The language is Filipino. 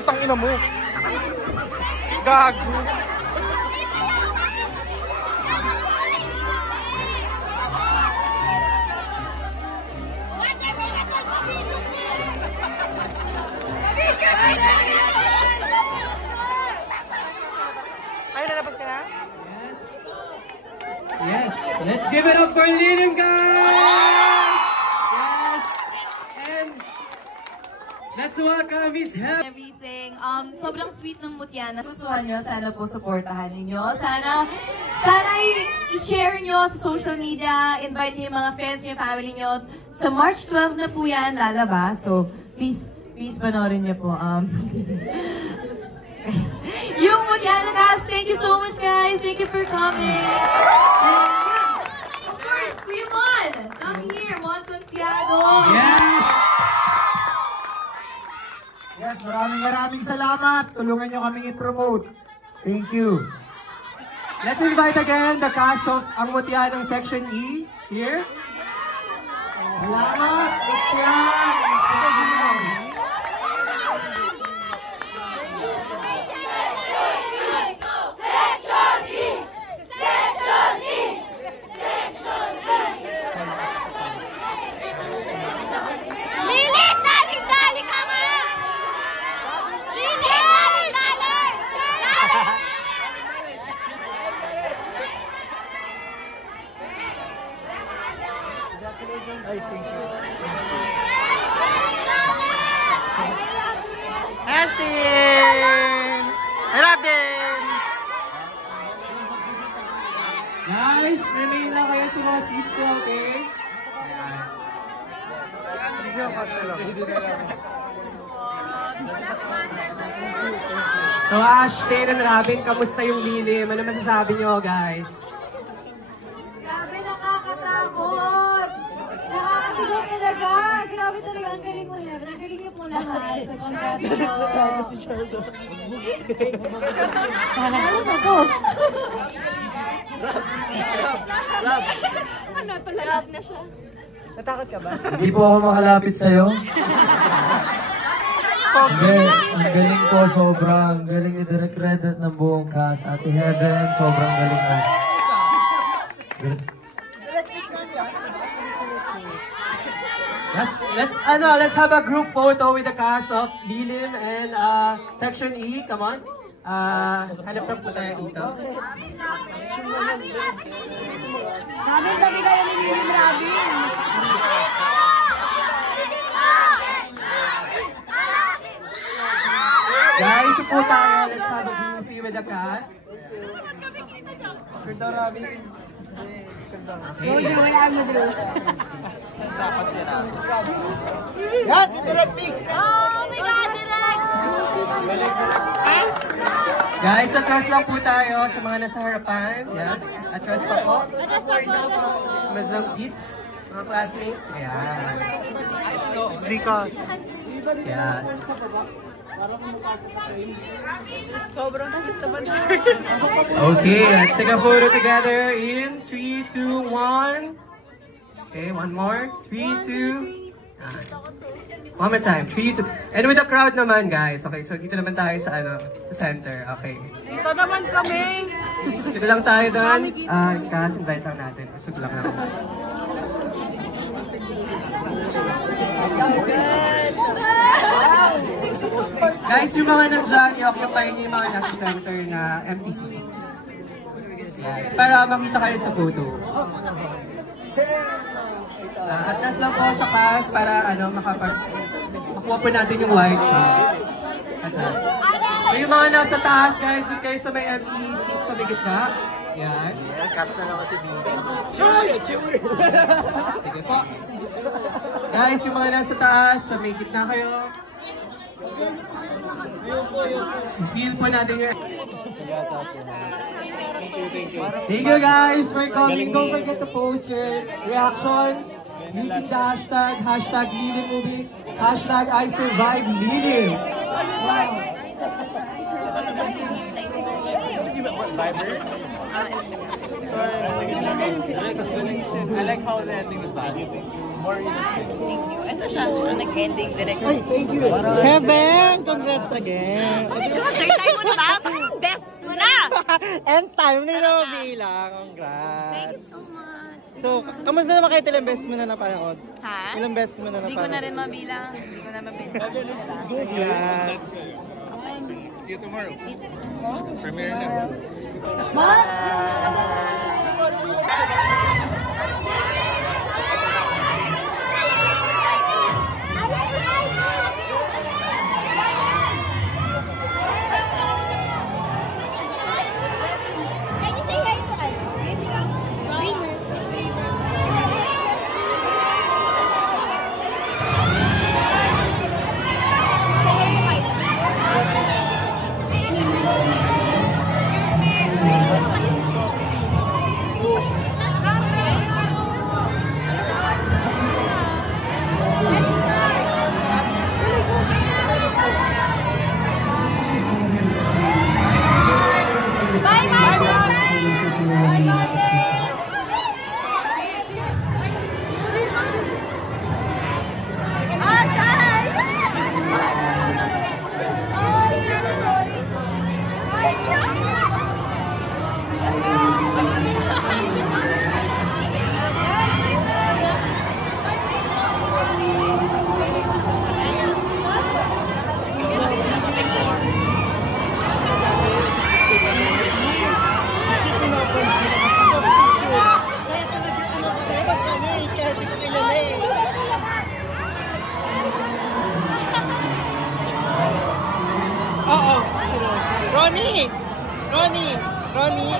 Putang ina mo. Gago. Ay, nalabas ka na? Yes, let's give it up for Lilin, guys! Yes, and let's welcome Miss Hel. Everything. Sobrang sweet ng mutya. Nagustuhan nyo, sana po supportahan ninyo. Sana i-share nyo sa social media, invite nyo yung mga friends nyo, family nyo. Sa March 12 na po yan, lalabas. So, please panoorin nyo po. Guys, yung Mutiana cast, thank you so much, guys. Thank you for coming. And yeah, of course, Kuya Mon, come here, Mon Confiado. Yes! Yes, maraming salamat. Tulungan nyo kaming i-promote. Thank you. Let's invite again the cast of Ang Mutianang Section E here. Salamat! Mutian! Ay, thank you. Ashton! I love them! Guys, remain lang kayo sa mga seats nyo, okay? Hindi siya lang. So Ashton and Robin, kamusta yung lilim? Ano masasabi nyo, guys? Grabe, nakakatakot! Nakakasigaw talaga! Grabe talaga, ang galing mo, Heaven. Ang galing niyo po lahat. So, congratulations. Ano na to? Rob! Ano, tulad na siya. Natakot ka ba? Hindi po ako makalapit sa'yo. Hindi, ang galing po sobra. Ang galing ni Direk Red at ng buong cast. Ate Heaven, sobrang galing na. Let's have a group photo with the cast of Lilin and Section E. Come on. Hanap na po tayo dito. Sabi kayo ni Lilin Robin. Guys, po tayo. Let's have a groupie with the cast. Sure daw, Robin. Okay. Dapat sila. Yan, si Direk Big! Oh my God, Direk! Guys, atras lang po tayo sa mga nasa harapan. Yes, atras pa po. Madlang tips, mga classmates. Ayan. Hindi ka. Yes. Okay, let's take a photo together in 3, 2, 1. Okay, one more. 3, 2. One more time. 3, 2. And with the crowd naman, guys. Okay, so dito naman tayo sa sa center. Okay. Dito naman kami. Sige lang tayo doon. Invite lang natin. Usog lang naman. Guys, yung mga nandiyan, i-occupy niyo yung mga nasa center na empty seats. Yes, para makita kayo sa photo. Atlas lang po sa cast para makuha po natin yung white. Atlas. So yung mga nasa taas, guys, doon kayo sa may empty seats sa may gitna. Yan. Cast na naman si Dito. Sige po. Guys, yung mga nasa taas, sa may gitna kayo. Feel po natin yun. Thank you guys for coming. Don't forget to post your reactions using the hashtag #LilinMovie, #ISurviveLilin. Wow. I like how the ending was bad. Thank you. Ito siya nag-ending direct. Ay, thank you. Kevin, congrats again. Oh my God, third time mo na ba? Parang best mo na! End time ni Nobila. Congrats. Thank you so much. So, kamusta naman kayo ilang beses mo na napanood? Ha? Ilang beses mo na napanood? Hindi ko na rin mabilang. Hindi ko na mabilang. Congrats. See you tomorrow. Premiere na. Can you say hi to us? Dreamers. Bye, Martin! Bye, Martin! Ah, shy! Oh, you're sorry. Oo. Ronnie! Ronnie! Ronnie!